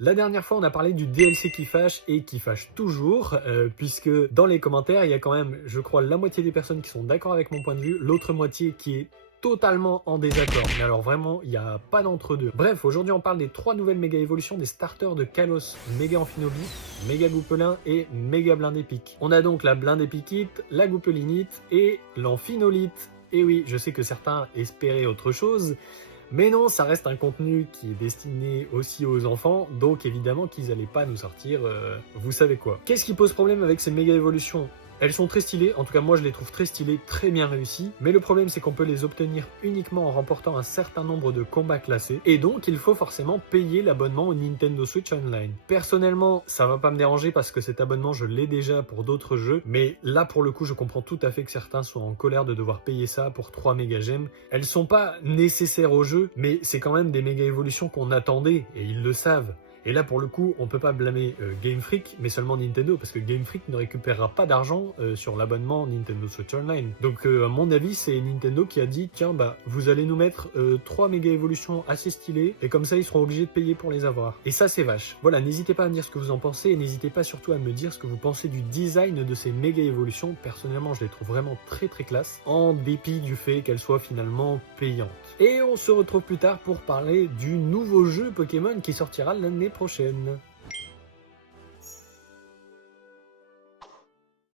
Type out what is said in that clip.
La dernière fois, on a parlé du DLC qui fâche et qui fâche toujours, puisque dans les commentaires, il y a quand même, je crois, la moitié des personnes qui sont d'accord avec mon point de vue, l'autre moitié qui est totalement en désaccord. Mais alors vraiment, il n'y a pas d'entre-deux. Bref, aujourd'hui, on parle des 3 nouvelles méga évolutions des starters de Kalos, méga Amphinobie, méga Goupelin et méga blindé pique. On a donc la blindé piquite, la Goupelinite et l'amphinolite. Et oui, je sais que certains espéraient autre chose, mais non, ça reste un contenu qui est destiné aussi aux enfants, donc évidemment qu'ils allaient pas nous sortir vous savez quoi. Qu'est-ce qui pose problème avec ces méga évolutions? Elles sont très stylées, en tout cas moi je les trouve très stylées, très bien réussies, mais le problème c'est qu'on peut les obtenir uniquement en remportant un certain nombre de combats classés, et donc il faut forcément payer l'abonnement au Nintendo Switch Online. Personnellement, ça va pas me déranger parce que cet abonnement je l'ai déjà pour d'autres jeux, mais là pour le coup je comprends tout à fait que certains soient en colère de devoir payer ça pour 3 méga gemmes. Elles sont pas nécessaires au jeu, mais c'est quand même des méga évolutions qu'on attendait, et ils le savent. Et là, pour le coup, on peut pas blâmer Game Freak, mais seulement Nintendo, parce que Game Freak ne récupérera pas d'argent sur l'abonnement Nintendo Switch Online. Donc, à mon avis, c'est Nintendo qui a dit, tiens, bah, vous allez nous mettre 3 méga évolutions assez stylées, et comme ça, ils seront obligés de payer pour les avoir. Et ça, c'est vache. Voilà, n'hésitez pas à me dire ce que vous en pensez, et n'hésitez pas surtout à me dire ce que vous pensez du design de ces méga évolutions. Personnellement, je les trouve vraiment très très classe, en dépit du fait qu'elles soient finalement payantes. Et on se retrouve plus tard pour parler du nouveau jeu Pokémon qui sortira l'année prochaine.